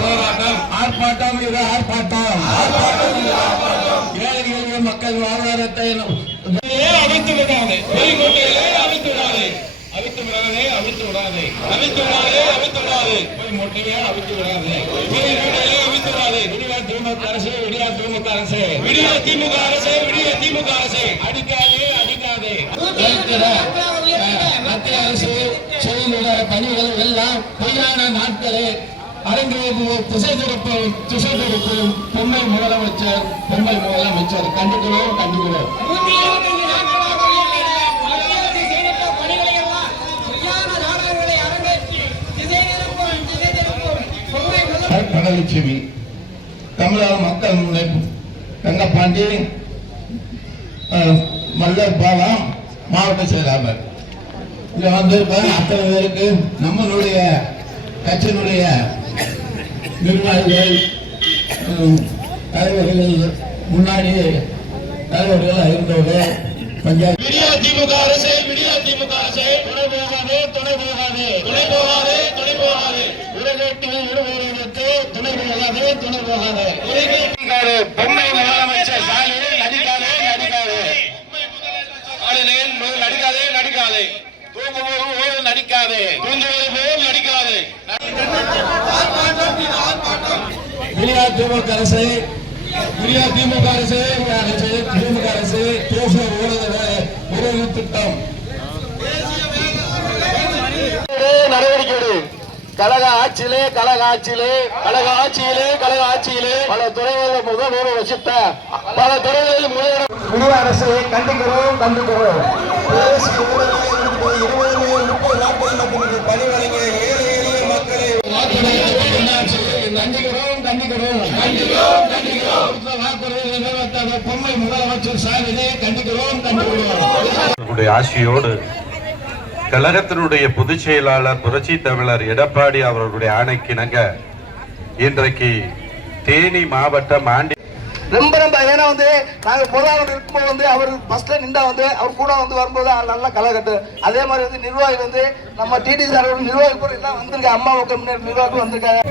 போராட்டம். ஆர்ப்பாட்டம் இது ஆர்ப்பாட்டம். ஏழை எளிய மக்கள் வாழ்வாதாரத்தை அவித்து விடாதே. அவித்து விடாதே. அவித்து விடாதே அவித்து விடாதே. அவித்து விடாதே அவித்து விடாதே. பொய் மொட்டையே அவித்து விடாதே. பொய்கோட்டையிலே அவித்து விடாதே. விடியா திமுக அரசு விடியா திமுக அரசு. விடியா திமுக அரசு விடியா திமுக அரசு. அடிக்காதே அடிக்காதே. பணிகள் எல்லாம் பொய்யான நாட்களே. அரங்கேறு திசை திருப்பும் திசை திருப்பும் பொம்மை முதலமைச்சர் பொம்மை முதலமைச்சர். கண்டுக்கிறோம் கண்டுக்கிறோம். படலட்சுமி தமிழக மக்கள் முன்னேற்பு தங்கப்பாண்டி மல்லர் பாலம் மாவட்ட செயலாளர். இங்க வந்திருக்க அத்தனை பேருக்கு நம்மளுடைய கட்சியினுடைய நிர்வாகிகள் தலைவர்கள் முன்னாடி தலைவர்கள் இருந்தவர்கள் பஞ்சாயத்து விடியா திமுக அரசு விடியா திமுக அரசு. துணை போகாதே துணை போகாதே. துணை போகாதே துணை போகாதே. உலகத்தில் விடுபடுவதற்கு துணை போகாதே துணை போகாதே. பொம்மை தூங்கும்போது போல் நடிக்காதே. தூங்குவது போல் நடிக்காதே. திமுக அரசு விடியா திமுக அரசு அரசு திமுக அரசு தேசிய ஊழல் உறவு திட்டம் நடவடிக்கை. கழக ஆட்சியிலே கழக ஆட்சியிலே கழக ஆட்சியிலே கழக ஆட்சியிலே பல துறைகளில் முகநூறு வசித்த பல துறைகளில் முதலிடம். விடிய அரசு கண்டிக்கிறோம் கண்டிக்கிறோம் கண்டிக்கிறோம் கண்டிக்கிறோம் கண்டிக்கிறோம் கண்டிக்கிறோம் நிறைவேற்றாத பொம்மை முதலமைச்சர் கண்டிக்கிறோம் கண்டிக்கிறோம் ஆசியோடு கழகத்தினுடைய பொதுச் செயலாளர் புரட்சி தமிழர் எடப்பாடி அவர்களுடைய ஆணைக்கிணங்க இன்றைக்கு தேனி மாவட்டம் ஆண்டி ரொம்ப ரொம்ப ஏன்னா வந்து நாங்கள் பொருளாதாரம் இருக்கும்போது வந்து அவர் ஃபஸ்ட்டில் நின்றா வந்து அவர் கூட வந்து வரும்போது நல்ல நல்லா அதே மாதிரி வந்து நிர்வாகி வந்து நம்ம டிடி சார் நிர்வாகி கூட எல்லாம் வந்திருக்காங்க. அம்மா முன்னேற்ற நிர்வாகம் வந்திருக்காங்க.